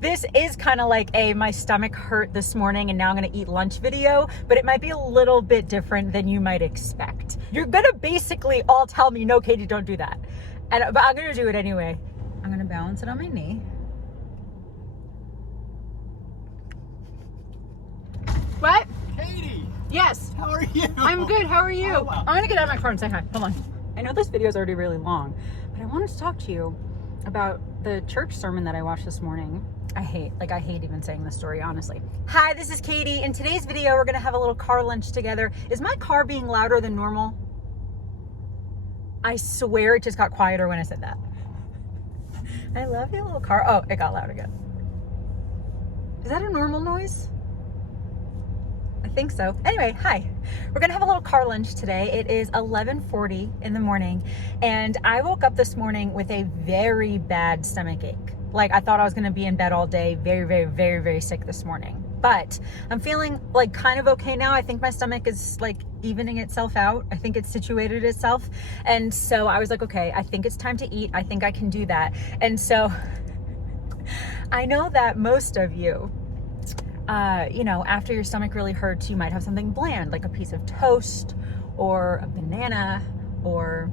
This is kind of like my stomach hurt this morning and now I'm gonna eat lunch video, but it might be a little bit different than you might expect. You're gonna basically all tell me, no, Katie, don't do that. But I'm gonna do it anyway. I'm gonna balance it on my knee. What? Katie! Yes. How are you? I'm good, how are you? Oh, wow. I'm gonna get out of my car and say hi, hold on. I know this video is already really long, but I wanted to talk to you about the church sermon that I watched this morning. I hate even saying this story, honestly. Hi, this is Katie. In today's video, we're gonna have a little car lunch together. Is my car being louder than normal? I swear it just got quieter when I said that. I love your little car. Oh, it got loud again. Is that a normal noise? I think so. Anyway, hi. We're gonna have a little car lunch today. It is 11:40 in the morning, and I woke up this morning with a very bad stomach ache. Like, I thought I was gonna be in bed all day, very, very, very, very sick this morning. But I'm feeling like kind of okay now. I think my stomach is like evening itself out. I think it's situated itself. And so I was like, okay, I think it's time to eat. I think I can do that. And so I know that most of you, after your stomach really hurts, you might have something bland, like a piece of toast or a banana or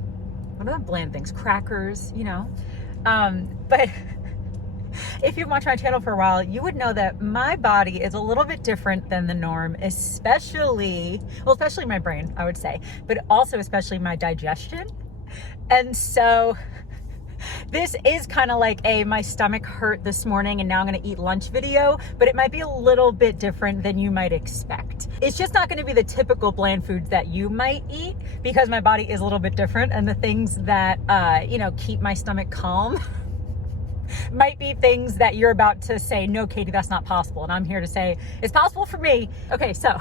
what are the bland things? Crackers, But if you've watched my channel for a while, you would know that my body is a little bit different than the norm, especially my brain, I would say, but also especially my digestion. And so this is kind of like my stomach hurt this morning and now I'm gonna eat lunch video, but it might be a little bit different than you might expect. It's just not gonna be the typical bland foods that you might eat because my body is a little bit different, and the things that, keep my stomach calm might be things that you're about to say, no, Katie, that's not possible. And I'm here to say, it's possible for me. Okay, so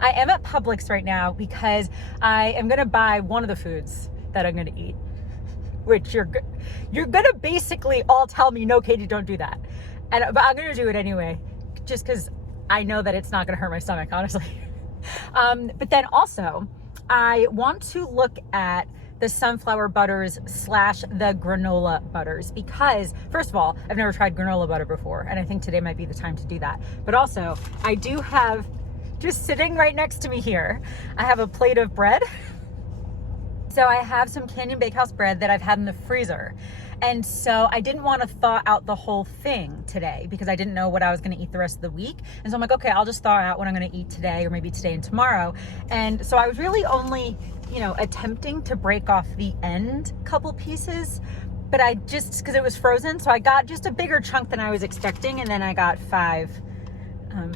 I am at Publix right now because I am gonna buy one of the foods that I'm gonna eat, which you're gonna basically all tell me, no, Katie, don't do that. But I'm gonna do it anyway, just because I know that it's not gonna hurt my stomach, honestly. But then also, I want to look at the sunflower butters / the granola butters, because first of all, I've never tried granola butter before, and I think today might be the time to do that. But also, I do have, just sitting right next to me here, I have a plate of bread. So I have some Canyon Bakehouse bread that I've had in the freezer. And so I didn't want to thaw out the whole thing today because I didn't know what I was going to eat the rest of the week. And so I'm like, okay, I'll just thaw out what I'm going to eat today, or maybe today and tomorrow. And so I was really only, attempting to break off the end couple pieces, but because it was frozen, so I got just a bigger chunk than I was expecting. And then I got 5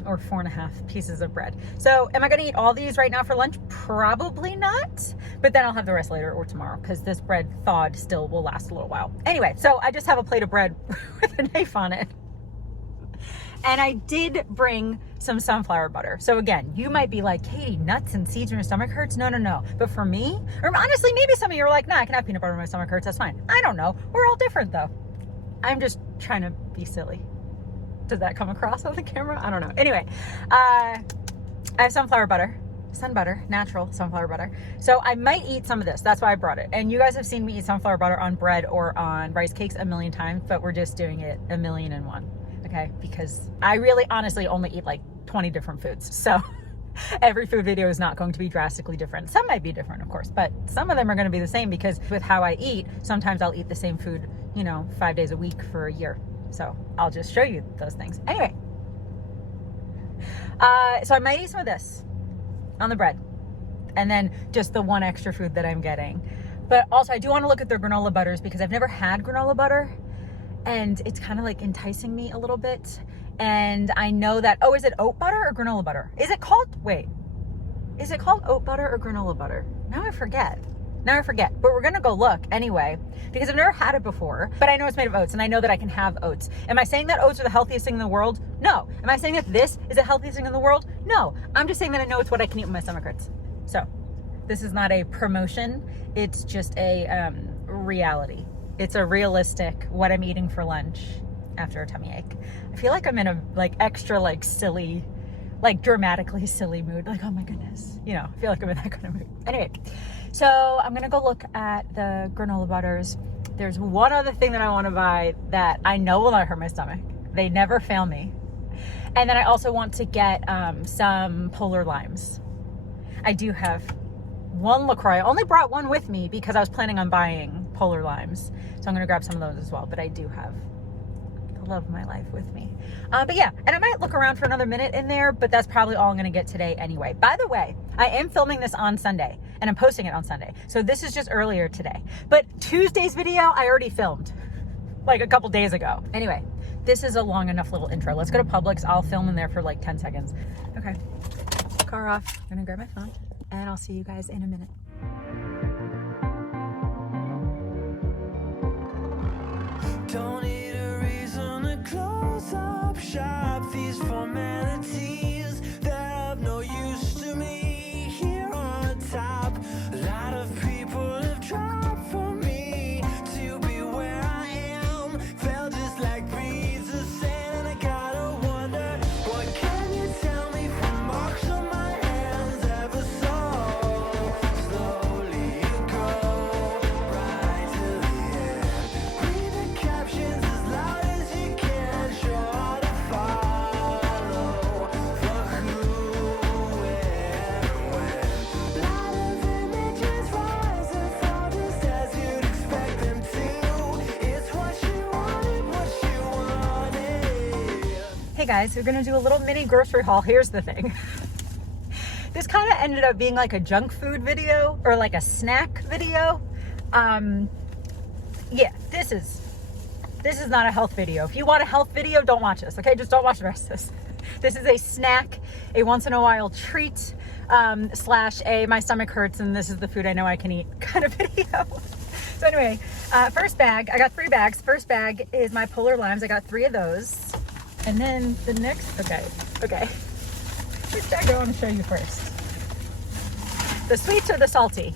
or 4.5 pieces of bread. So am I gonna eat all these right now for lunch? Probably not, but then I'll have the rest later or tomorrow because this bread thawed still will last a little while. Anyway, so I just have a plate of bread with a knife on it. And I did bring some sunflower butter. So again, you might be like, Katie, nuts and seeds when your stomach hurts? No. But for me, or honestly, maybe some of you are like, nah, I can have peanut butter when my stomach hurts, that's fine. I don't know, we're all different though. I'm just trying to be silly. Did that come across on the camera? I don't know. Anyway, I have sunflower butter, sun butter, natural sunflower butter. So I might eat some of this. That's why I brought it. And you guys have seen me eat sunflower butter on bread or on rice cakes a million times, but we're just doing it 1,000,001. Okay, because I really honestly only eat like 20 different foods. So every food video is not going to be drastically different. Some might be different, of course, but some of them are going to be the same because with how I eat, sometimes I'll eat the same food, 5 days a week for a year. So I'll just show you those things. Anyway, so I might eat some of this on the bread and then just the one extra food that I'm getting. But also I do want to look at their granola butters because I've never had granola butter. And it's kind of like enticing me a little bit. And I know that, is it oat butter or granola butter? Is it called oat butter or granola butter? Now I forget. But we're going to go look anyway, because I've never had it before, but I know it's made of oats and I know that I can have oats. Am I saying that oats are the healthiest thing in the world? No. Am I saying that this is the healthiest thing in the world? No. I'm just saying that I know it's what I can eat when my stomach hurts. So this is not a promotion. It's just a reality. It's a realistic what I'm eating for lunch after a tummy ache. I feel like I'm in a extra silly, dramatically silly mood. Like, oh my goodness. I feel like I'm in that kind of mood. Anyway, so I'm going to go look at the granola butters. There's one other thing that I want to buy that I know will not hurt my stomach. They never fail me. And then I also want to get some polar limes. I do have one LaCroix. I only brought one with me because I was planning on buying polar limes. So I'm going to grab some of those as well. But I do have the love of my life with me. But yeah, and I might look around for another minute in there, but that's probably all I'm going to get today anyway. By the way, I am filming this on Sunday and I'm posting it on Sunday. So this is just earlier today. But Tuesday's video, I already filmed like a couple days ago. Anyway, this is a long enough little intro. Let's go to Publix. I'll film in there for like 10 seconds. Okay, car off. I'm going to grab my phone and I'll see you guys in a minute. Don't need a reason to close up shop. These formalities that have no use to me here on top. A lot of people have tried for me to be where I am. Felt just like breeze of sand, and I gotta wonder, what can you tell me from marks on my hands? Ever so slowly you go right to the end. Read the captions as loud as you can, sure how to follow for who, where, and when. Lot of images rise and fall just as you'd expect them to. It's what you wanted, what you wanted. Hey guys, we're gonna do a little mini grocery haul. Here's the thing. This kind of ended up being like a junk food video or like a snack video. Yeah, this is not a health video. If you want a health video, don't watch this, okay? Just don't watch the rest of this. This is a snack, a once in a while treat, slash my stomach hurts and this is the food I know I can eat kind of video. So anyway, first bag, I got 3 bags. First bag is my polar limes. I got 3 of those. And then the next, okay. Which bag do I want to show you first? The sweets or the salty?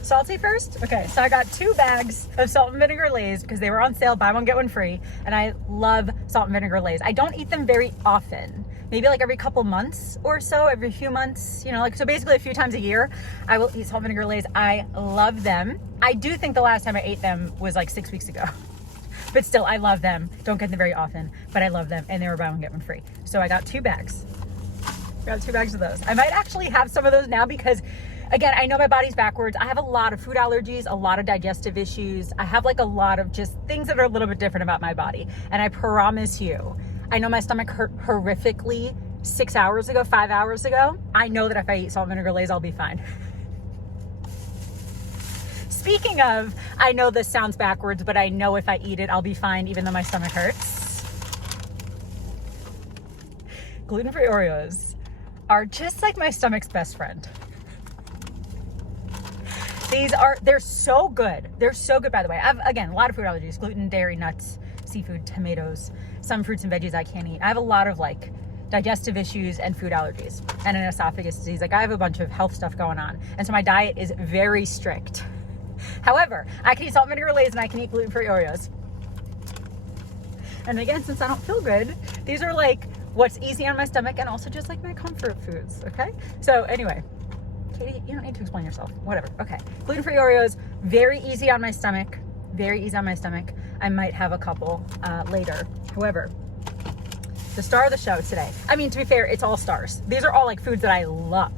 Salty first? Okay, so I got 2 bags of salt and vinegar Lay's because they were on sale, buy one, get one free. And I love salt and vinegar Lay's. I don't eat them very often. Maybe like every couple months or so, every few months, you know, like, so basically a few times a year, I will eat salt and vinegar Lay's. I love them. I do think the last time I ate them was like 6 weeks ago. But still, I love them. Don't get them very often, but I love them. And they were buy one, get one free. So I got 2 bags. Got 2 bags of those. I might actually have some of those now because, again, I know my body's backwards. I have a lot of food allergies, a lot of digestive issues. I have like a lot of just things that are a little bit different about my body. And I promise you, I know my stomach hurt horrifically 6 hours ago, 5 hours ago. I know that if I eat salt and vinegar Lay's, I'll be fine. Speaking of, I know this sounds backwards, but I know if I eat it, I'll be fine even though my stomach hurts. Gluten-free Oreos are just like my stomach's best friend. They're so good. They're so good, by the way. I have, again, a lot of food allergies: gluten, dairy, nuts, seafood, tomatoes, some fruits and veggies I can't eat. I have a lot of like digestive issues and food allergies and an esophagus disease. Like I have a bunch of health stuff going on. And so my diet is very strict. However, I can eat salt and vinegar Lay's and I can eat gluten-free Oreos. And again, since I don't feel good, these are like what's easy on my stomach and also just like my comfort foods, okay? So anyway, Katie, you don't need to explain yourself. Whatever, okay. Gluten-free Oreos, very easy on my stomach. Very easy on my stomach. I might have a couple later. However, the star of the show today, I mean, to be fair, it's all stars. These are all like foods that I love.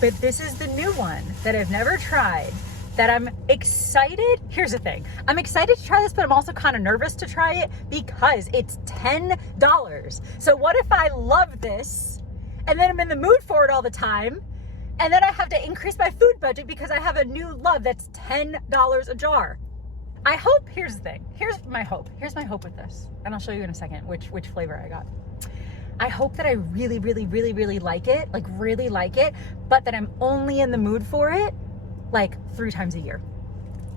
But this is the new one that I've never tried that I'm excited. Here's the thing. I'm excited to try this, but I'm also kind of nervous to try it because it's $10. So what if I love this and then I'm in the mood for it all the time and then I have to increase my food budget because I have a new love that's $10 a jar? I hope, here's the thing. Here's my hope with this. And I'll show you in a second which flavor I got. I hope that I really, really, really, really like it, like really like it, but that I'm only in the mood for it like 3 times a year.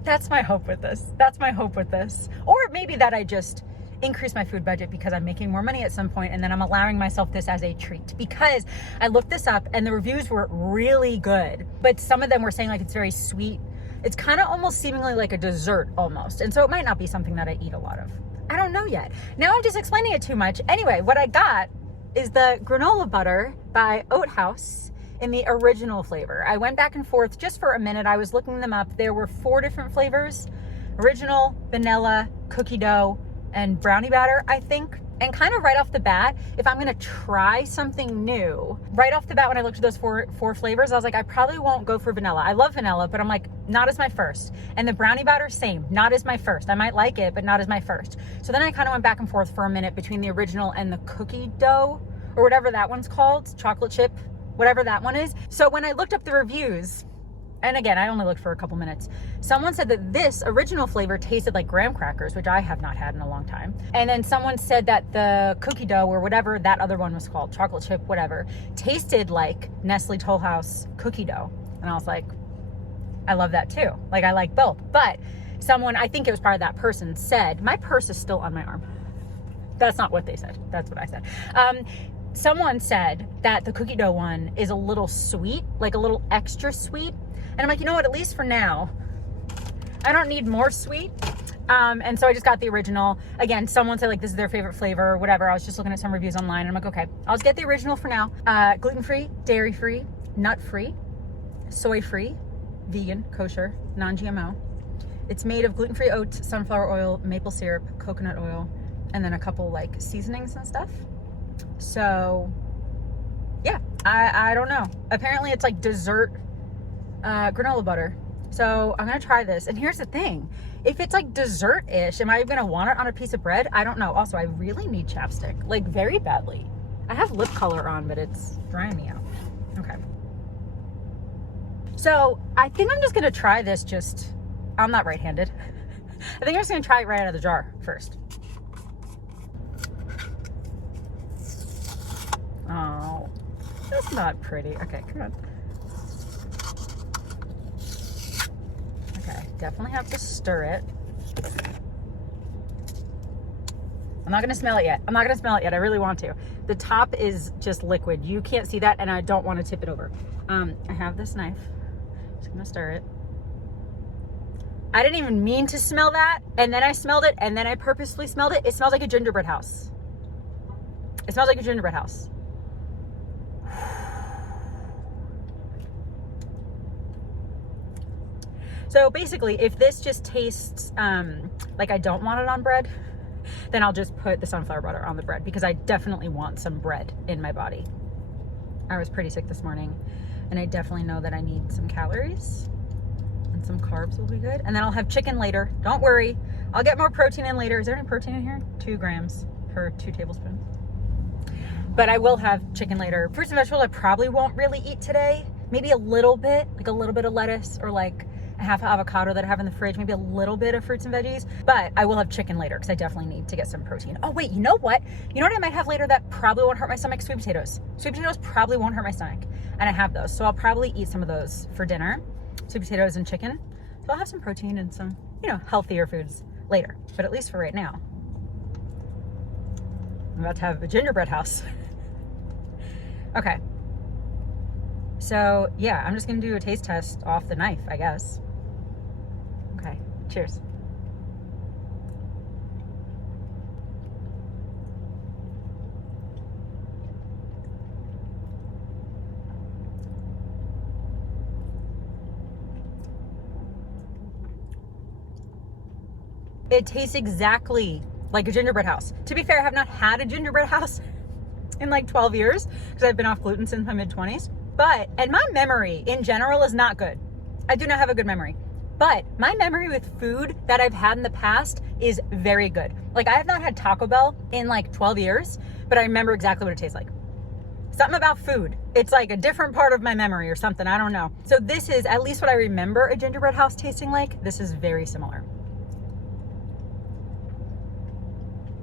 That's my hope with this. That's my hope with this. Or maybe that I just increase my food budget because I'm making more money at some point and then I'm allowing myself this as a treat. Because I looked this up and the reviews were really good, but some of them were saying like it's very sweet. It's kind of almost seemingly like a dessert almost. And so it might not be something that I eat a lot of. I don't know yet. Now I'm just explaining it too much. Anyway, what I got is the granola butter by Oat House in the original flavor. I went back and forth just for a minute. I was looking them up. There were 4 different flavors: original, vanilla, cookie dough, and brownie batter, I think. And kind of right off the bat, if I'm going to try something new, right off the bat when I looked at those four flavors, I was like, I probably won't go for vanilla. I love vanilla, but I'm like, not as my first. And the brownie batter, same, not as my first. I might like it, but not as my first. So then I kind of went back and forth for a minute between the original and the cookie dough, or whatever that one's called, chocolate chip, whatever that one is. So when I looked up the reviews, and again, I only looked for a couple minutes, someone said that this original flavor tasted like graham crackers, which I have not had in a long time. And then someone said that the cookie dough, or whatever that other one was called, chocolate chip, whatever, tasted like Nestle Toll House cookie dough. And I was like, I love that too. Like, I like both. But someone, I think it was probably that person, said, my purse is still on my arm. That's not what they said. That's what I said. Someone said that the cookie dough one is a little sweet, like a little extra sweet. And I'm like, you know what, at least for now, I don't need more sweet. And so I just got the original. Again, someone said like this is their favorite flavor or whatever. I was just looking at some reviews online and I'm like, okay, I'll just get the original for now. Gluten-free, dairy-free, nut-free, soy-free, vegan, kosher, non-GMO. It's made of gluten-free oats, sunflower oil, maple syrup, coconut oil, and then a couple like seasonings and stuff. So yeah, I don't know. Apparently it's like dessert granola butter. So I'm gonna try this. And here's the thing, if it's like dessert-ish, am I gonna want it on a piece of bread? I don't know. Also, I really need chapstick, like very badly. I have lip color on, but it's drying me out. Okay. So I think I'm just gonna try this I'm not right-handed. I think I'm just gonna try it right out of the jar first. Oh, that's not pretty. Okay, come on. Okay, definitely have to stir it. I'm not gonna smell it yet. I really want to. The top is just liquid. You can't see that, and I don't want to tip it over. I have this knife. Just gonna stir it. I didn't even mean to smell that, and then I smelled it, and then I purposely smelled it. It smells like a gingerbread house. It smells like a gingerbread house. So basically, if this just tastes like I don't want it on bread, then I'll just put the sunflower butter on the bread, because I definitely want some bread in my body. I was pretty sick this morning, and I definitely know that I need some calories, and some carbs will be good. And then I'll have chicken later. Don't worry. I'll get more protein in later. Is there any protein in here? 2 grams per 2 tablespoons. But I will have chicken later. Fruits and vegetables I probably won't really eat today. Maybe a little bit, like a little bit of lettuce, or like a half avocado that I have in the fridge, maybe a little bit of fruits and veggies. But I will have chicken later, because I definitely need to get some protein. Oh wait, you know what? You know what I might have later that probably won't hurt my stomach? Sweet potatoes. Sweet potatoes probably won't hurt my stomach. And I have those. So I'll probably eat some of those for dinner. Sweet potatoes and chicken. So I'll have some protein and some, healthier foods later. But at least for right now, I'm about to have a gingerbread house. Okay. So yeah, I'm just gonna do a taste test off the knife, I guess. Okay, cheers. It tastes exactly like a gingerbread house. To be fair, I have not had a gingerbread house in like 12 years, because I've been off gluten since my mid-20s. And my memory in general is not good. I do not have a good memory. But my memory with food that I've had in the past is very good. Like, I have not had Taco Bell in like 12 years, but I remember exactly what it tastes like. Something about food. It's like a different part of my memory or something. I don't know. So this is at least what I remember a gingerbread house tasting like. This is very similar.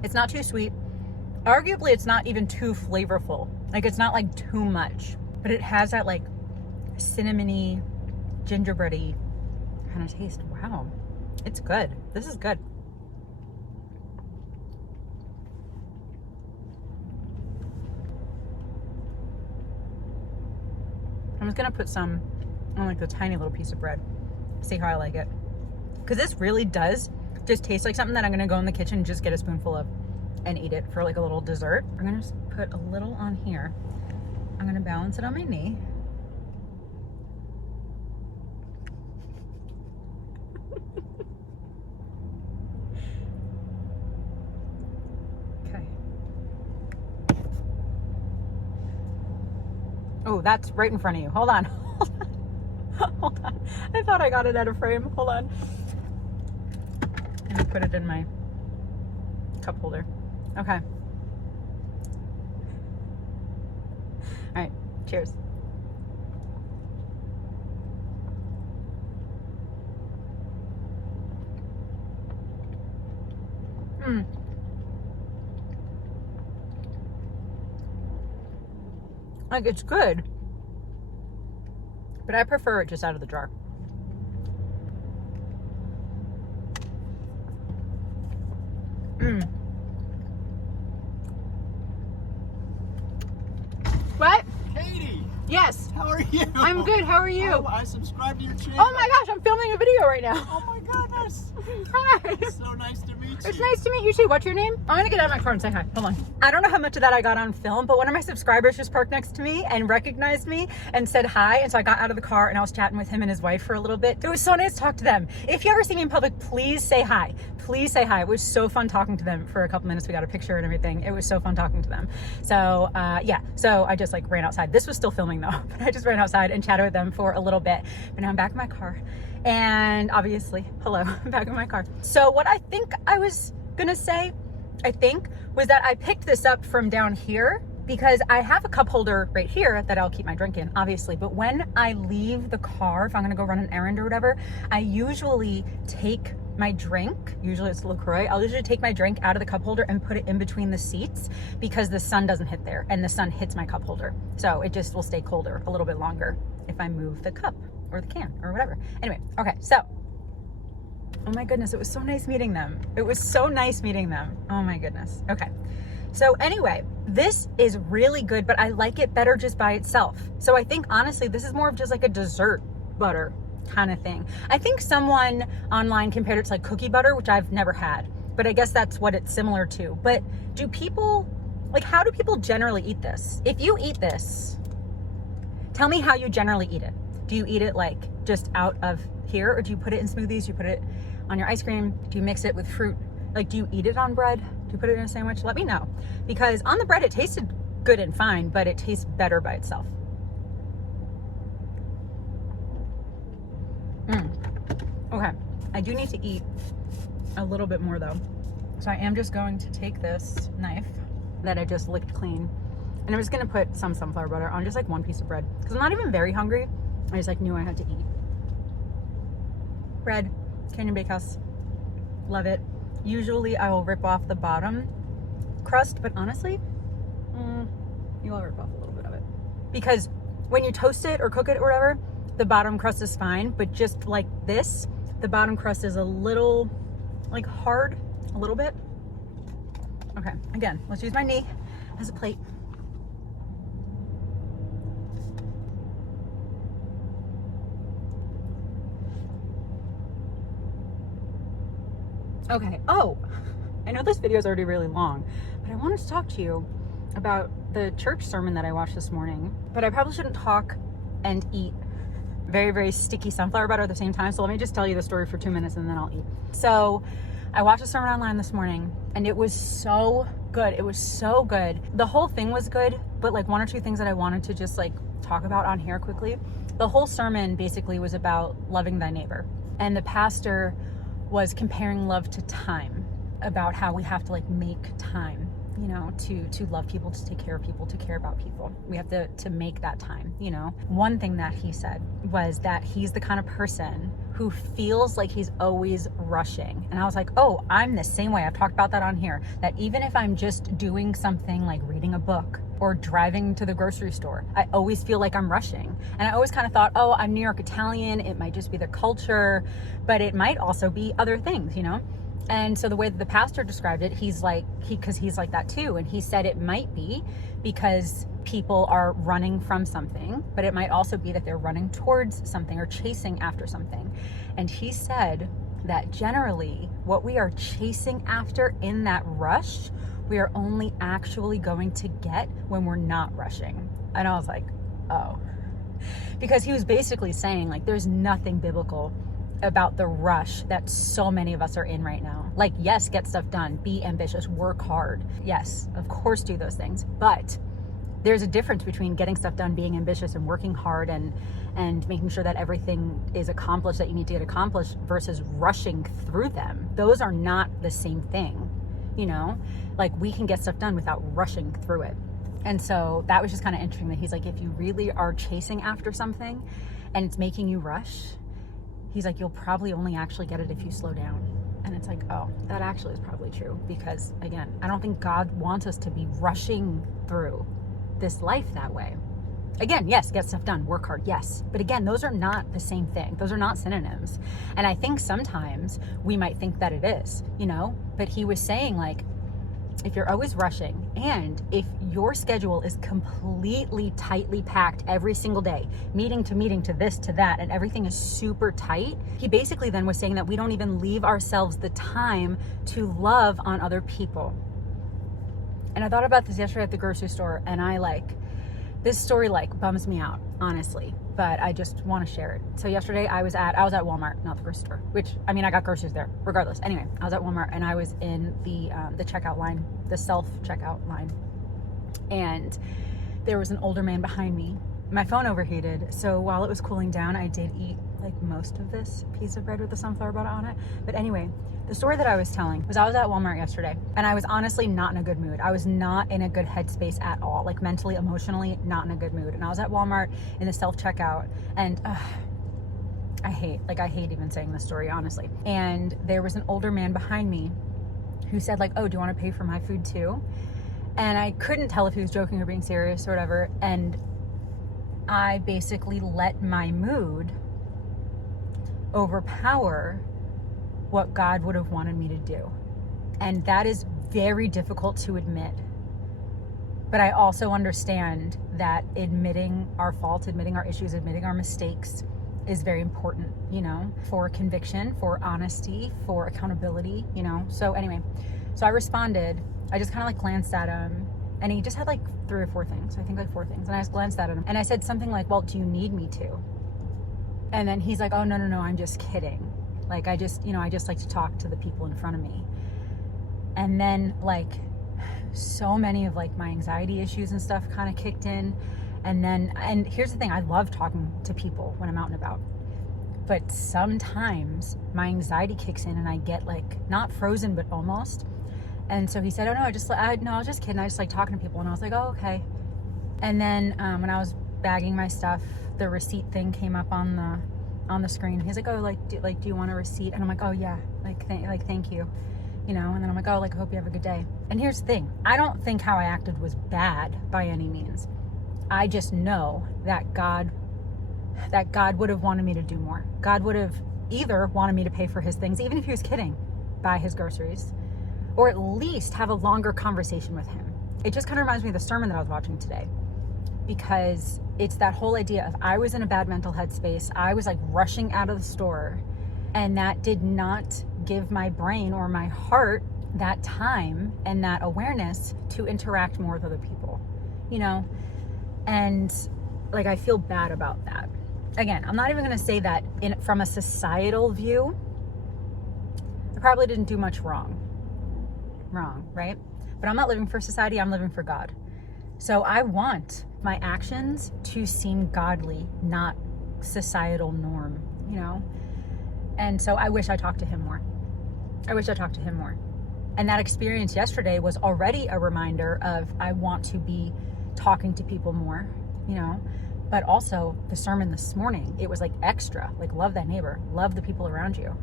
It's not too sweet. Arguably, it's not even too flavorful. Like, it's not like too much, but it has that like cinnamony, gingerbready kind of taste. Wow, it's good. This is good. I'm just gonna put some on like the tiny little piece of bread. See how I like it. Because this really does just taste like something that I'm gonna go in the kitchen and just get a spoonful of and eat it for like a little dessert. I'm gonna just put a little on here. I'm gonna balance it on my knee. Okay. Oh, that's right in front of you. Hold on. Hold on. I thought I got it out of frame. Hold on. Let me put it in my cup holder. Okay. All right. Cheers. Like, it's good, but I prefer it just out of the jar. What? Katie, Yes. how are you? I'm good. How are you? Oh, I subscribed to your channel. Oh my gosh, I'm filming a video right now. Oh my goodness. Hi. It's so nice to meet you. It's nice to meet you too. What's your name? I'm gonna get out of my car and say hi. Hold on. I don't know how much of that I got on film, but one of my subscribers just parked next to me and recognized me and said hi. And so I got out of the car and I was chatting with him and his wife for a little bit. It was so nice to talk to them. If you ever see me in public, please say hi. Please say hi. It was so fun talking to them for a couple minutes. We got a picture and everything. It was so fun talking to them. So yeah, so I just like ran outside. This was still filming though, but I just ran outside and chatted with them for a little bit. But now I'm back in my car. And obviously, hello, I'm back in my car. So what I think I was gonna say, was that I picked this up from down here because I have a cup holder right here that I'll keep my drink in, obviously. But when I leave the car, if I'm gonna go run an errand or whatever, I usually take my drink, usually it's LaCroix, I'll usually take my drink out of the cup holder and put it in between the seats because the sun doesn't hit there and the sun hits my cup holder. So it just will stay colder a little bit longer if I move the cup or the can or whatever. Anyway, okay, so, oh my goodness, it was so nice meeting them. It was so nice meeting them. Oh my goodness. Okay. So anyway, this is really good, but I like it better just by itself. So I think honestly, this is more of just like a dessert butter kind of thing. I think someone online compared it to like cookie butter, which I've never had, but I guess that's what it's similar to. But do people, like, how do people generally eat this? If you eat this, tell me how you generally eat it. Do you eat it like just out of here, or do you put it in smoothies? Do you put it on your ice cream? Do you mix it with fruit? Like, do you eat it on bread? Do you put it in a sandwich? Let me know, because on the bread it tasted good and fine, but it tastes better by itself. Okay, I do need to eat a little bit more though. So I am just going to take this knife that I just licked clean, and I'm just gonna put some sunflower butter on just like one piece of bread, because I'm not even very hungry. I just like knew I had to eat. Bread, Canyon Bakehouse, love it. Usually I will rip off the bottom crust, but honestly, you'll rip off a little bit of it. Because when you toast it or cook it or whatever, the bottom crust is fine, but just like this, the bottom crust is a little like hard, a little bit. Okay, again, let's use my knee as a plate. Okay, oh, I know this video is already really long, but I wanted to talk to you about the church sermon that I watched this morning, but I probably shouldn't talk and eat very, very sticky sunflower butter at the same time. So let me just tell you the story for 2 minutes and then I'll eat. So I watched a sermon online this morning and it was so good. It was so good. The whole thing was good, but like one or two things that I wanted to just like talk about on here quickly. The whole sermon basically was about loving thy neighbor. And the pastor was comparing love to time, about how we have to like make time, you know, to love people, to take care of people, to care about people. We have to make that time, you know. One thing that he said was that he's the kind of person who feels like he's always rushing. And I was like, oh, I'm the same way. I've talked about that on here, that even if I'm just doing something like reading a book or driving to the grocery store, I always feel like I'm rushing. And I always kind of thought, oh, I'm New York Italian. It might just be the culture, but it might also be other things, you know? And so the way that the pastor described it, he's like that too. And he said it might be because people are running from something, but it might also be that they're running towards something or chasing after something. And he said that generally what we are chasing after in that rush, we are only actually going to get when we're not rushing. And I was like, oh, because he was basically saying like, there's nothing biblical about the rush that so many of us are in right now. Like, yes, get stuff done, be ambitious, work hard. Yes, of course, do those things. But There's a difference between getting stuff done, being ambitious and working hard and making sure that everything is accomplished that you need to get accomplished versus rushing through them. Those are not the same thing, you know? Like, we can get stuff done without rushing through it. And so that was just kind of interesting that he's like, if you really are chasing after something and it's making you rush, he's like, you'll probably only actually get it if you slow down. And it's like, oh, that actually is probably true. Because again, I don't think God wants us to be rushing through this life that way. Again, yes, get stuff done, work hard, yes. But again, those are not the same thing. Those are not synonyms. And I think sometimes we might think that it is, you know? But he was saying, like, if you're always rushing and if your schedule is completely tightly packed every single day, meeting to this to that, and everything is super tight, he basically then was saying that we don't even leave ourselves the time to love on other people. And I thought about this yesterday at the grocery store, and this story bums me out, honestly, but I just want to share it. So yesterday I was at Walmart, not the grocery store, which, I mean, I got groceries there regardless. Anyway, I was at Walmart and I was in the checkout line, the self-checkout line. And there was an older man behind me. My phone overheated. So while it was cooling down, I did eat like most of this piece of bread with the sunflower butter on it. But anyway, the story that I was telling was I was at Walmart yesterday and I was honestly not in a good mood. I was not in a good headspace at all, like mentally, emotionally, not in a good mood. And I was at Walmart in the self-checkout and I hate even saying this story, honestly. And there was an older man behind me who said like, oh, do you want to pay for my food too? And I couldn't tell if he was joking or being serious or whatever. And I basically let my mood overpower what God would have wanted me to do. And that is very difficult to admit. But I also understand that admitting our faults, admitting our issues, admitting our mistakes is very important, you know, for conviction, for honesty, for accountability, you know. So anyway, so I responded. I just kind of like glanced at him and he just had like 3 or 4 things. I think like 4 things. And I just glanced at him and I said something like, well, do you need me to? And then he's like, oh, no, I'm just kidding. Like, I just like to talk to the people in front of me. And then like so many of like my anxiety issues and stuff kind of kicked in. And here's the thing, I love talking to people when I'm out and about. But sometimes my anxiety kicks in and I get like, not frozen, but almost. And so he said, oh no, I was just kidding. I just like talking to people. And I was like, oh, okay. And then when I was bagging my stuff, the receipt thing came up on the screen. He's like, oh, do you want a receipt? And I'm like, oh yeah, thank you, you know. And then I'm like, oh, like, I hope you have a good day. And here's the thing, I don't think how I acted was bad by any means. I just know that God would have wanted me to do more. God would have either wanted me to pay for his things, even if he was kidding, buy his groceries, or at least have a longer conversation with him. It just kind of reminds me of the sermon that I was watching today, because it's that whole idea of I was in a bad mental headspace. I was like rushing out of the store, and that did not give my brain or my heart that time and that awareness to interact more with other people, you know? And like, I feel bad about that. Again, I'm not even going to say that from a societal view, I probably didn't do much wrong, right? But I'm not living for society, I'm living for God. So I want my actions to seem godly, not societal norm, you know? And so I wish I talked to him more. And that experience yesterday was already a reminder of I want to be talking to people more, you know? But also the sermon this morning, it was like extra, like love thy neighbor, love the people around you.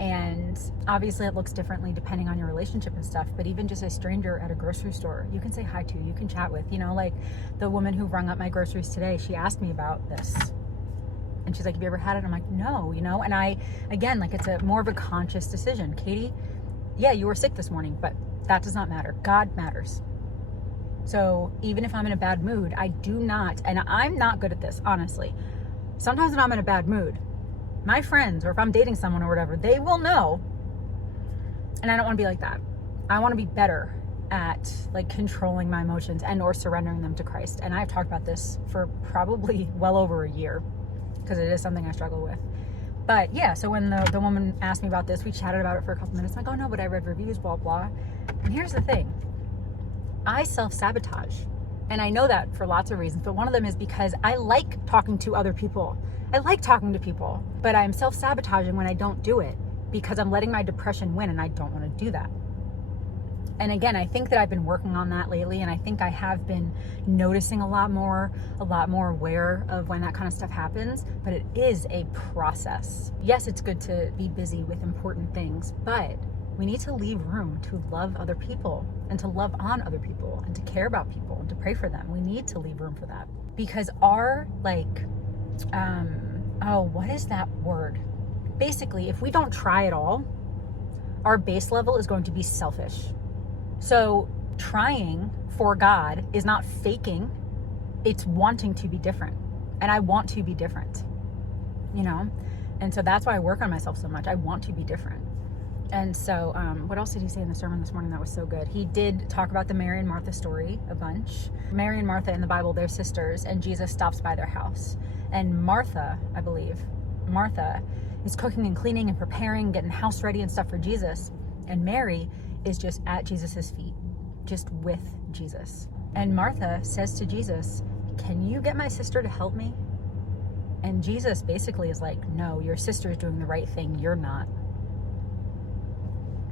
And obviously it looks differently depending on your relationship and stuff, but even just a stranger at a grocery store, you can say hi to, you can chat with, you know, like the woman who rung up my groceries today, she asked me about this. And she's like, have you ever had it? I'm like, no, you know? And I, again, like it's more of a conscious decision. Katie, yeah, you were sick this morning, but that does not matter. God matters. So even if I'm in a bad mood, I do not, and I'm not good at this, honestly. Sometimes when I'm in a bad mood, my friends, or if I'm dating someone or whatever, they will know. And I don't want to be like that. I want to be better at like controlling my emotions and or surrendering them to Christ. And I've talked about this for probably well over a year, because it is something I struggle with. But yeah, so when the woman asked me about this, we chatted about it for a couple minutes. I'm like, oh no, but I read reviews, blah, blah. And here's the thing. I self-sabotage. And I know that for lots of reasons, but one of them is because I like talking to other people. I like talking to people, but I'm self-sabotaging when I don't do it because I'm letting my depression win, and I don't want to do that. And again, I think that I've been working on that lately, and I think I have been noticing a lot more aware of when that kind of stuff happens, but it is a process. Yes, it's good to be busy with important things, but we need to leave room to love other people and to love on other people and to care about people and to pray for them. We need to leave room for that because our what is that word? Basically, if we don't try at all, our base level is going to be selfish. So trying for God is not faking, it's wanting to be different. And I want to be different, you know? And so that's why I work on myself so much. I want to be different. And so what else did he say in the sermon this morning that was so good? He did talk about the Mary and Martha story a bunch. Mary and Martha in the Bible, they're sisters, and Jesus stops by their house. And Martha, I believe, Martha is cooking and cleaning and preparing, getting the house ready and stuff for Jesus. And Mary is just at Jesus's feet, just with Jesus. And Martha says to Jesus, "Can you get my sister to help me?" And Jesus basically is like, "No, your sister is doing the right thing. You're not."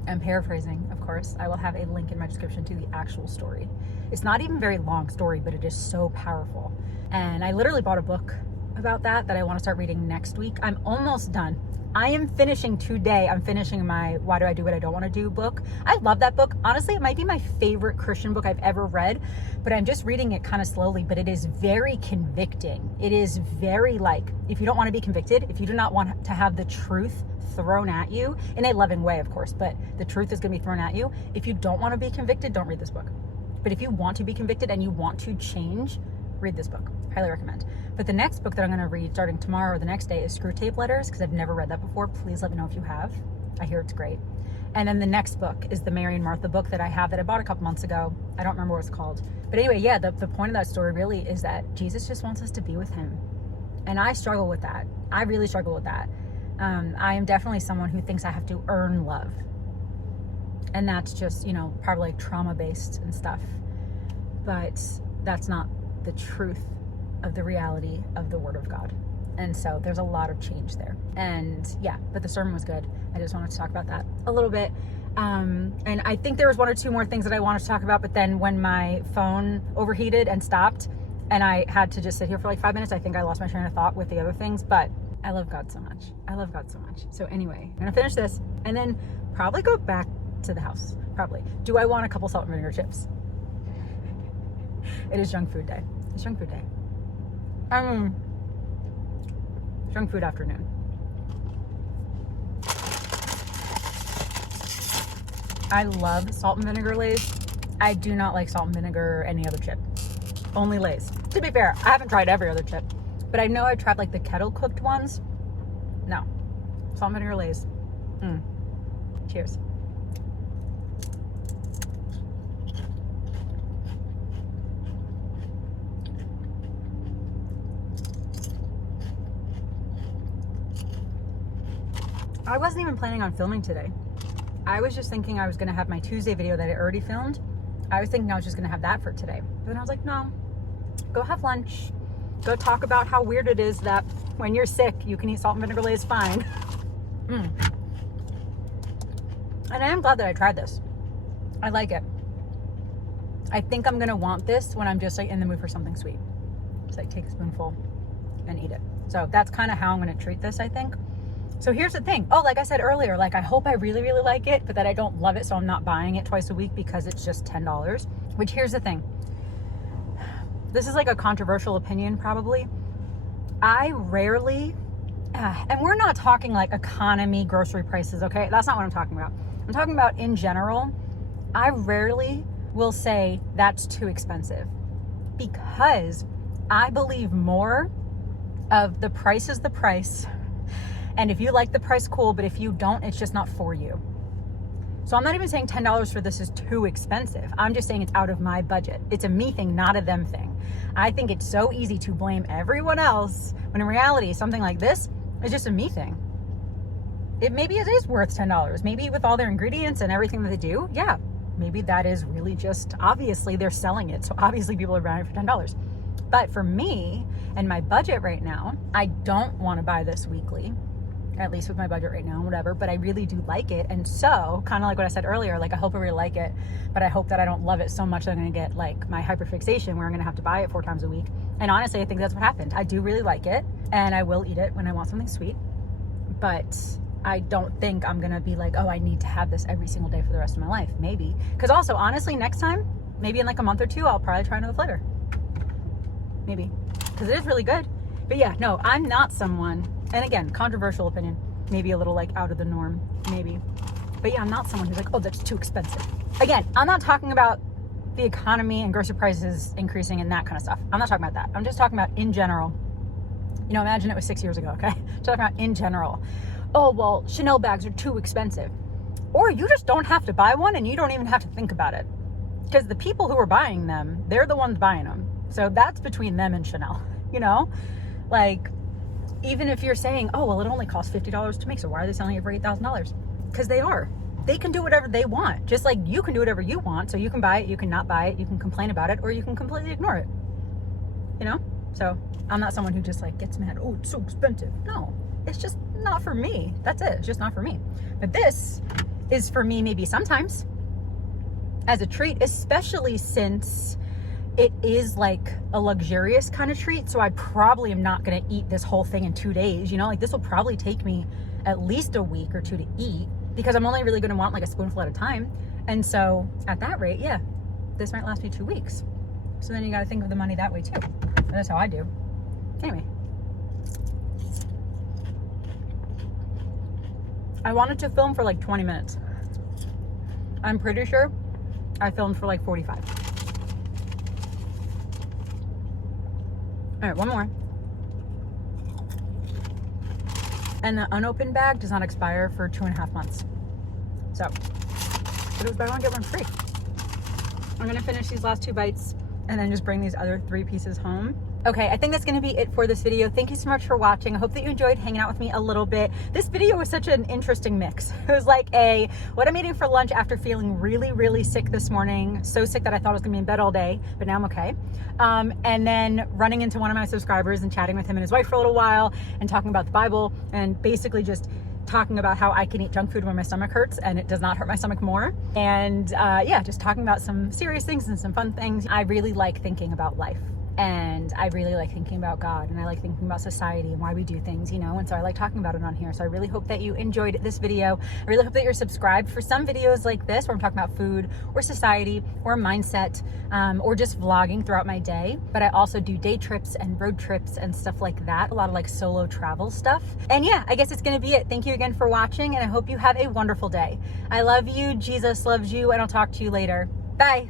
I'm paraphrasing, of course. I will have a link in my description to the actual story. It's not even a very long story, but it is so powerful. And I literally bought a book about that I want to start reading next week. I'm almost done. I am finishing today. I'm finishing my Why Do I Do What I Don't Want to Do book. I love that book. Honestly, it might be my favorite Christian book I've ever read, but I'm just reading it kind of slowly, but it is very convicting. It is very if you don't want to be convicted, if you do not want to have the truth thrown at you, in a loving way, of course, but the truth is going to be thrown at you. If you don't want to be convicted, don't read this book. But if you want to be convicted and you want to change, read this book. Highly recommend. But the next book that I'm going to read starting tomorrow or the next day is Screw Tape Letters, because I've never read that before. Please let me know if you have. I hear it's great. And then the next book is the Mary and Martha book that I have that I bought a couple months ago. I don't remember what it's called. But anyway, yeah, the point of that story really is that Jesus just wants us to be with him. And I struggle with that. I really struggle with that. I am definitely someone who thinks I have to earn love. And that's just, probably trauma-based and stuff. But that's not the truth of the reality of the Word of God. And so there's a lot of change there. And yeah, but the sermon was good. I just wanted to talk about that a little bit. And I think there was one or two more things that I wanted to talk about, but then when my phone overheated and stopped and I had to just sit here for 5 minutes, I think I lost my train of thought with the other things, but I love God so much. I love God so much. So anyway, I'm gonna finish this and then probably go back to the house. Probably. Do I want a couple salt and vinegar chips? It is junk food day. It's junk food day. Junk food afternoon. I love salt and vinegar Lay's. I do not like salt and vinegar or any other chip. Only Lay's. To be fair, I haven't tried every other chip, but I know I've tried the kettle cooked ones. No. Salt and vinegar Lay's. Cheers. I wasn't even planning on filming today. I was just thinking I was going to have my Tuesday video that I already filmed. I was thinking I was just going to have that for today. But then I was like, no, go have lunch. Go talk about how weird it is that when you're sick, you can eat salt and vinegar Lay's fine. And I am glad that I tried this. I like it. I think I'm going to want this when I'm just in the mood for something sweet. Just take a spoonful and eat it. So that's kind of how I'm going to treat this, I think. So here's the thing. Oh, like I said earlier, I hope I really, really like it, but that I don't love it, so I'm not buying it twice a week because it's just $10. Which, here's the thing. This is a controversial opinion, probably. I rarely, and we're not talking economy grocery prices, okay? That's not what I'm talking about. I'm talking about in general. I rarely will say that's too expensive because I believe more of the price is the price. And if you like the price, cool. But if you don't, it's just not for you. So I'm not even saying $10 for this is too expensive. I'm just saying it's out of my budget. It's a me thing, not a them thing. I think it's so easy to blame everyone else when in reality, something like this is just a me thing. Maybe it is worth $10. Maybe with all their ingredients and everything that they do. Yeah, maybe that is really just, obviously they're selling it, so obviously people are buying it for $10. But for me and my budget right now, I don't want to buy this weekly, at least with my budget right now, whatever, but I really do like it. And so, kind of like what I said earlier, like I hope I really like it, but I hope that I don't love it so much that I'm going to get like my hyperfixation where I'm going to have to buy it 4 times a week. And honestly, I think that's what happened. I do really like it, and I will eat it when I want something sweet, but I don't think I'm going to be like, oh, I need to have this every single day for the rest of my life. Maybe. Because also, honestly, next time, maybe in like a month or 2, I'll probably try another flavor. Maybe. Because it is really good. But yeah, no, I'm not someone, and again, controversial opinion, maybe a little like out of the norm, maybe. But yeah, I'm not someone who's like, oh, that's too expensive. Again, I'm not talking about the economy and grocery prices increasing and that kind of stuff. I'm not talking about that. I'm just talking about in general. You know, imagine it was 6 years ago, okay? I'm talking about in general. Oh, well, Chanel bags are too expensive. Or you just don't have to buy one and you don't even have to think about it. Because the people who are buying them, they're the ones buying them. So that's between them and Chanel, you know? Like, even if you're saying, oh, well, it only costs $50 to make, so why are they selling it for $8,000? Because they are. They can do whatever they want. Just like you can do whatever you want. So you can buy it, you can not buy it, you can complain about it, or you can completely ignore it. You know? So I'm not someone who just like gets mad, oh, it's so expensive. No, it's just not for me. That's it. It's just not for me. But this is for me maybe sometimes as a treat, especially since it is like a luxurious kind of treat. So I probably am not going to eat this whole thing in 2 days. You know, like this will probably take me at least a week or 2 to eat because I'm only really going to want like a spoonful at a time. And so at that rate, yeah, this might last me 2 weeks. So then you got to think of the money that way too. That's how I do. Anyway. I wanted to film for like 20 minutes. I'm pretty sure I filmed for like 45. All right, one more. And the unopened bag does not expire for 2.5 months. So, but it was buy one, get one free. I'm gonna finish these last 2 bites and then just bring these other 3 pieces home. Okay, I think that's gonna be it for this video. Thank you so much for watching. I hope that you enjoyed hanging out with me a little bit. This video was such an interesting mix. It was like a, what I'm eating for lunch after feeling really, really sick this morning. So sick that I thought I was gonna be in bed all day, but now I'm okay. And then running into one of my subscribers and chatting with him and his wife for a little while and talking about the Bible and basically just talking about how I can eat junk food when my stomach hurts and it does not hurt my stomach more. And yeah, just talking about some serious things and some fun things. I really like thinking about life. And I really like thinking about God, and I like thinking about society and why we do things, you know, and so I like talking about it on here. So I really hope that you enjoyed this video. I really hope that you're subscribed for some videos like this where I'm talking about food or society or mindset or just vlogging throughout my day. But I also do day trips and road trips and stuff like that. A lot of like solo travel stuff. And yeah, I guess it's going to be it. Thank you again for watching, and I hope you have a wonderful day. I love you. Jesus loves you, and I'll talk to you later. Bye.